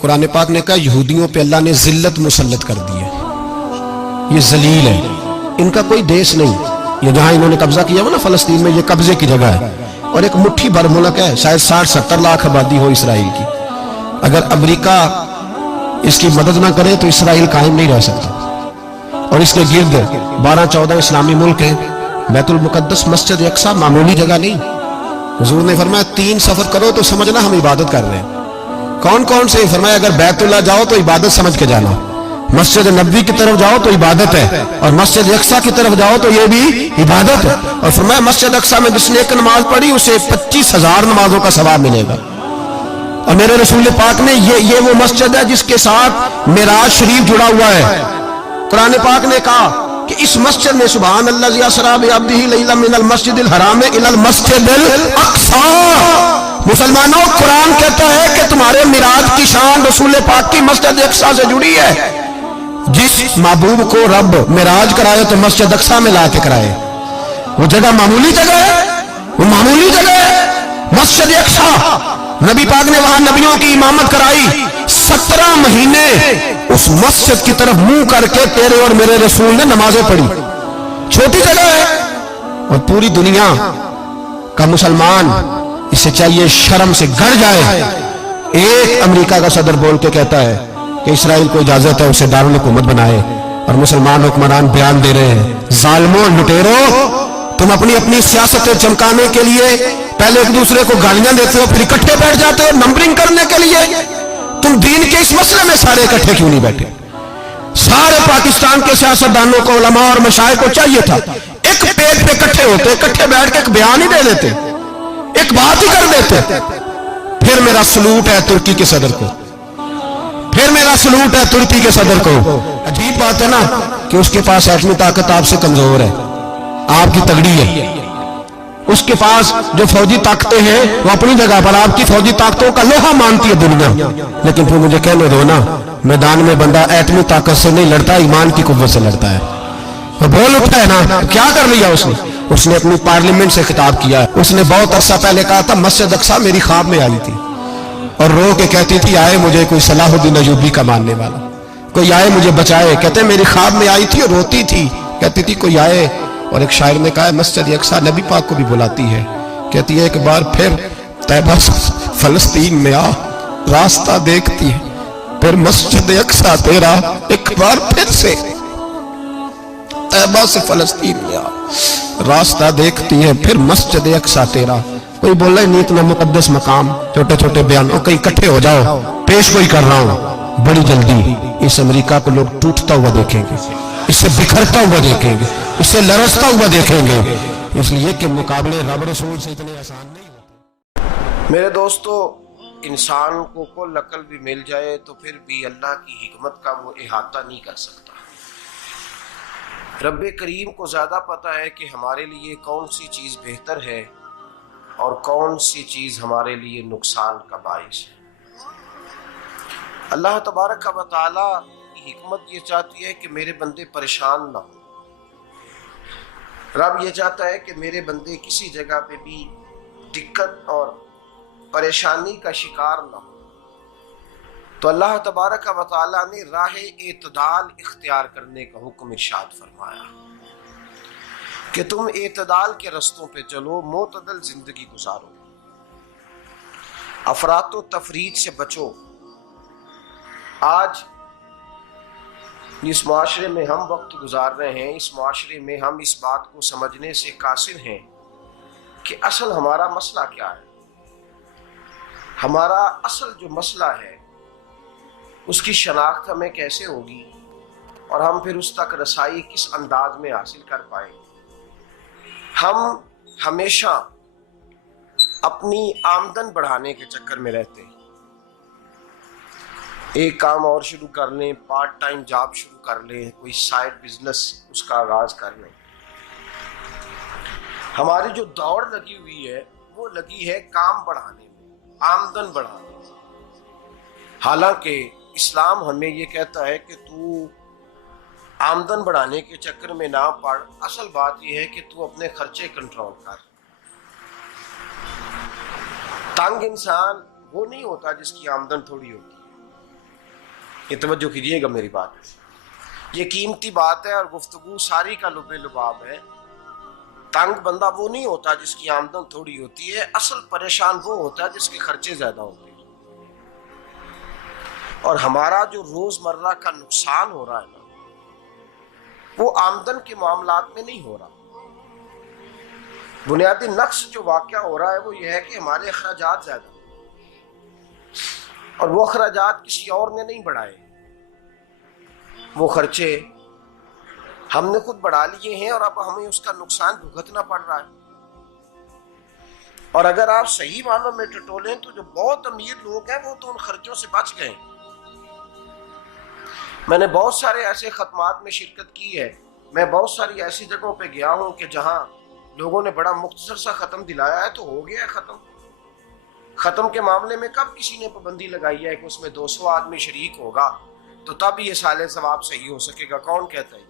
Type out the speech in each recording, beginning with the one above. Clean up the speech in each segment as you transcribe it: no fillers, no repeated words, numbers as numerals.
कुरान पाक ने कहा यहूदियों पे अल्लाह ने जिल्लत मुसल्लत कर दी है, ये जलील है, इनका कोई देश नहीं। ये जहां इन्होंने कब्जा किया हुआ ना फलस्तीन में, ये कब्जे की जगह है और एक मुट्ठी भर मुल्क है, शायद 60-70 लाख आबादी हो इसराइल की। अगर अमेरिका इसकी मदद ना करे तो इसराइल कायम नहीं रह सकता। और इसके गिर्द 12-14 इस्लामी मुल्क हैं। बैतुल मुकद्दस मस्जिद अक्सा मामूली जगह नहीं। हुजूर ने फरमाया 3 सफर करो तो समझना हम इबादत कर रहे हैं। कौन कौन से? फरमाया अगर बैतुल्लाह जाओ तो इबादत समझ के जाना, मस्जिद नबी की तरफ जाओ तो इबादत है, और मस्जिद अक्सा की तरफ जाओ तो ये भी इबादत है। और फरमाया मस्जिद अक्सा में जिसने एक नमाज पढ़ी उसे 25,000 नमाजों का सवाब मिलेगा। और मेरे रसूल पाक ने ये वो मस्जिद है जिसके साथ मेराज शरीफ जुड़ा हुआ है। कुरान पाक ने कहा कि इस मस्जिद में सुभान अल्लाज़ी असरा बिअब्दिही लैला मिनल मस्जिदिल हराम इलल मस्जिदिल अक्सा। मुसलमानों, कुरान कहता है कि तुम्हारे मिराज की शान रसूल पाक की मस्जिद अक्सा से जुड़ी है। जिस महबूब को रब मिराज कराए तो मस्जिद अक्सा में ला के कराए। वो जगह मामूली जगह है, वो मामूली जगह है मस्जिद अक्सा। नबी पाक ने वहां नबियों की इमामत कराई। 17 महीने उस मस्जिद की तरफ मुंह करके तेरे और मेरे रसूल ने नमाजें पढ़ी। छोटी जगह है और पूरी दुनिया का मुसलमान इसे चाहिए शर्म से गड़ जाए। एक अमेरिका का सदर बोल के कहता है कि इसराइल को इजाजत है उसे दारुल हुकूमत बनाए, और मुसलमान हुक्मरान बयान दे रहे हैं जालिमों लुटेरो, तुम अपनी अपनी सियासतें चमकाने के लिए पहले एक दूसरे को गालियां देते हो, फिर इकट्ठे बैठ जाते हो नंबरिंग करने के लिए। तुम दीन के इस मसले में सारे इकट्ठे क्यों नहीं बैठे? सारे पाकिस्तान के सियासतदानों को, उलमा और मशाइख को चाहिए था एक पेज पे इकट्ठे होते, इकट्ठे बैठ के एक बयान ही दे देते, एक बात ही कर देते। फिर मेरा सलूट है तुर्की के सदर को, फिर मेरा सलूट है तुर्की के सदर को। अजीब बात है ना कि उसके पास एटमी ताकत आपसे कमजोर है, आपकी तगड़ी है। उसके पास जो फौजी ताकतें हैं वो अपनी जगह पर, आपकी फौजी ताकतों का लोहा मानती है दुनिया। लेकिन फिर मुझे कहने दो ना, मैदान में बंदा एटमी ताकत से नहीं लड़ता, ईमान की कुव्वत से लड़ता है। वो बोल उठा है ना, क्या कर लिया उसने? उसने अपनी पार्लियामेंट से खिताब किया है। उसने बहुत अरसा पहले कहा था मस्जिद अक्सा मेरी ख्वाब में आई थी और रो के कहती थी आए मुझे कोई सलाहुद्दीन अयूबी का मानने वाला, कोई आए मुझे बचाए। कहते मेरी ख्वाब में आई थी और रोती थी, कहती थी कोई आए। और एक शायर ने कहा मस्जिद अक्सा नबी पाक को भी बुलाती है, कहती है एक बार फिर तैबा फलस्तीन में आ, रास्ता देखती है फिर मस्जिद अक्सा तेरा, एक बार फिर से तैबा से फलस्तीन में आ, रास्ता देखती है फिर मस्जिद अक्सा तेरा। कोई बोल रहा है नीत ना मुकद्दस मकाम, छोटे छोटे बयानों कहीं इकट्ठे हो जाओ, पेश कोई कर रहा हूं। बड़ी जल्दी इस अमेरिका को लोग टूटता हुआ देखेंगे, इससे बिखरता हुआ देखेंगे, इससे लरसता हुआ देखेंगे, इसलिए कि मुकाबले रब रसूल से इतने आसान नहीं होते। मेरे दोस्तों, इंसान को कुल अकल भी मिल जाए तो फिर भी अल्लाह की हिकमत का वो इहाता नहीं कर सकता। रब्बे करीम को ज़्यादा पता है कि हमारे लिए कौन सी चीज़ बेहतर है और कौन सी चीज़ हमारे लिए नुकसान का बाइस है। अल्लाह तबारक व तआला की हिकमत ये चाहती है कि मेरे बंदे परेशान ना हो। रब ये चाहता है कि मेरे बंदे किसी जगह पे भी दिक्कत और परेशानी का शिकार ना हो। तो अल्लाह तबारक व तआला ने राह एतदाल इख्तियार करने का हुक्म इरशाद फरमाया कि तुम एतदाल के रस्तों पे चलो, मोतदल जिंदगी गुजारो, अफरातो तफरीद से बचो। आज जिस माशरे में हम वक्त गुजार रहे हैं, इस माशरे में हम इस बात को समझने से कासिर हैं कि असल हमारा मसला क्या है। हमारा असल जो मसला है उसकी शनाख्त हमें कैसे होगी और हम फिर उस तक रसाई किस अंदाज में हासिल कर पाएंगे। हम हमेशा अपनी आमदन बढ़ाने के चक्कर में रहते हैं। एक काम और शुरू कर लें, पार्ट टाइम जॉब शुरू कर लें, कोई साइड बिजनेस उसका आगाज कर लें। हमारी जो दौड़ लगी हुई है वो लगी है काम बढ़ाने में, आमदन बढ़ाने में। हालांकि इस्लाम हमें ये कहता है कि तू आमदन बढ़ाने के चक्कर में ना पड़, असल बात यह है कि तू अपने खर्चे कंट्रोल कर। तंग इंसान वो नहीं होता जिसकी आमदन थोड़ी होती है। یہ توجہ کیجیے گا میری بات، یہ قیمتی بات ہے اور گفتگو ساری کا لب لباب ہے۔ تنگ بندہ وہ نہیں ہوتا جس کی آمدن تھوڑی ہوتی ہے، اصل پریشان وہ ہوتا ہے جس کے خرچے زیادہ ہوتے ہیں۔ اور ہمارا جو روزمرہ کا نقصان ہو رہا ہے نا، وہ آمدن کے معاملات میں نہیں ہو رہا۔ بنیادی نقص جو واقعہ ہو رہا ہے وہ یہ ہے کہ ہمارے اخراجات زیادہ، اور وہ اخراجات کسی اور نے نہیں بڑھائے، وہ خرچے ہم نے خود بڑھا لیے ہیں اور اب ہمیں اس کا نقصان بھگتنا پڑ رہا ہے۔ اور اگر آپ صحیح معنوں میں ٹٹولیں تو جو بہت امیر لوگ ہیں وہ تو ان خرچوں سے بچ گئے۔ میں نے بہت سارے ایسے ختمات میں شرکت کی ہے، میں بہت ساری ایسی جگہوں پہ گیا ہوں کہ جہاں لوگوں نے بڑا مختصر سا ختم دلایا ہے تو ہو گیا ہے ختم۔ ختم کے معاملے میں کب کسی نے پابندی لگائی ہے کہ اس میں 200 آدمی شریک ہوگا تو تب یہ سال ثواب صحیح ہو سکے گا؟ کون کہتا ہے؟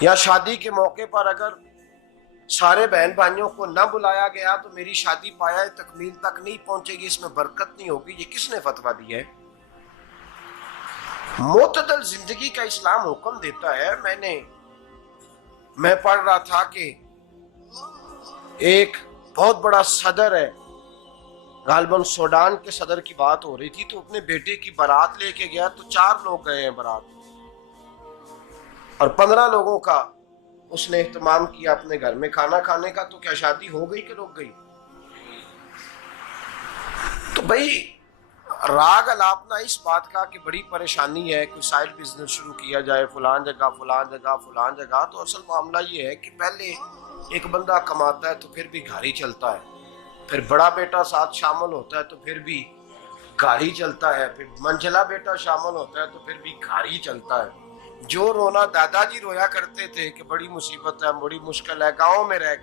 یا شادی کے موقع پر اگر سارے بہن بھائیوں کو نہ بلایا گیا تو میری شادی پایہ تکمیل تک نہیں پہنچے گی، اس میں برکت نہیں ہوگی، یہ کس نے فتویٰ دیا ہے؟ معتدل زندگی کا اسلام حکم دیتا ہے۔ میں پڑھ رہا تھا کہ ایک بہت بڑا صدر ہے، غالباً سوڈان کے صدر کی بات ہو رہی تھی، تو اپنے بیٹے کی بارات لے کے گیا تو 4 لوگ گئے ہیں بارات، اور 15 لوگوں کا اس نے اہتمام کیا اپنے گھر میں کھانا کھانے کا۔ تو کیا شادی ہو گئی کہ رک گئی؟ تو بھائی راگ الاپنا اس بات کا کہ بڑی پریشانی ہے، کوئی سائیڈ بزنس شروع کیا جائے فلان جگہ فلان جگہ فلان جگہ، تو اصل معاملہ یہ ہے کہ پہلے ایک بندہ کماتا ہے تو پھر بھی گھر ہی چلتا ہے، پھر بڑا بیٹا ساتھ شامل ہوتا ہے تو پھر بھی گھر ہی چلتا ہے، پھر منجلا بیٹا شامل ہوتا ہے تو پھر بھی گھر ہی چلتا ہے۔ جو رونا دادا جی رویا کرتے تھے کہ بڑی مصیبت ہے، بڑی مشکل ہے، گاؤں میں رہ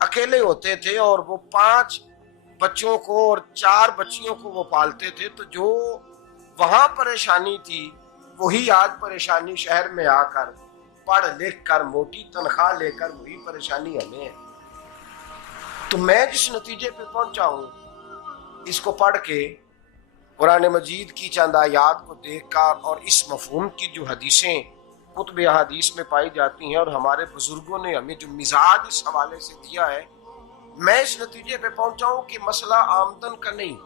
اکیلے ہوتے تھے اور وہ 5 بچوں کو اور 4 بچیوں کو وہ پالتے تھے، تو جو وہاں پریشانی تھی وہی آج پریشانی شہر میں آ کر پڑھ لکھ کر موٹی تنخواہ لے کر وہی پریشانی ہمیں ہے۔ تو میں جس نتیجے پہ پہنچا ہوں اس کو پڑھ کے، قرآن مجید کی چند آیات کو دیکھ کر اور اس مفہوم کی جو حدیثیں کتب احادیث میں پائی جاتی ہیں اور ہمارے بزرگوں نے ہمیں جو مزاج اس حوالے سے دیا ہے، میں اس نتیجے پہ پہنچا ہوں کہ مسئلہ آمدن کا نہیں،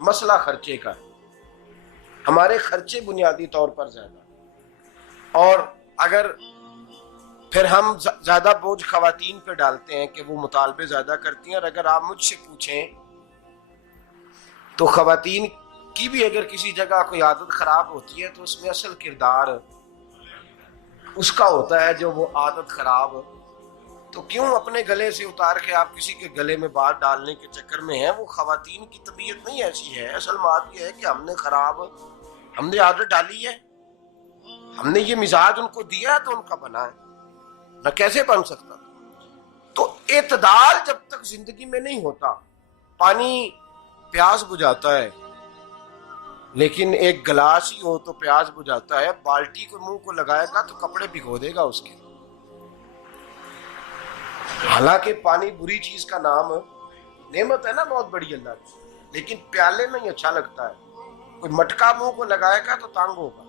مسئلہ خرچے کا ہے۔ ہمارے خرچے بنیادی طور پر زیادہ، اور اگر پھر ہم زیادہ بوجھ خواتین پہ ڈالتے ہیں کہ وہ مطالبے زیادہ کرتی ہیں، اور اگر آپ مجھ سے پوچھیں تو خواتین کی بھی اگر کسی جگہ کوئی عادت خراب ہوتی ہے تو اس میں اصل کردار اس کا ہوتا ہے جو وہ عادت خراب، تو کیوں اپنے گلے سے اتار کے آپ کسی کے گلے میں بات ڈالنے کے چکر میں ہیں؟ وہ خواتین کی طبیعت نہیں ایسی ہے، اصل بات یہ ہے کہ ہم نے عادت ڈالی ہے، ہم نے یہ مزاج ان کو دیا ہے تو ان کا بنا ہے، نہ کیسے بن سکتا؟ تو اعتدال جب تک زندگی میں نہیں ہوتا، پانی پیاس بجھاتا ہے لیکن ایک گلاس ہی ہو تو پیاس بجھاتا ہے، بالٹی کو منہ کو لگائے گا تو کپڑے بھگو دے گا اس کے۔ حالانکہ پانی بری چیز کا نام نعمت ہے نا بہت بڑی اللہ کی، لیکن پیالے میں ہی اچھا لگتا ہے، کوئی مٹکا منہ کو لگائے گا تو تانگ ہوگا۔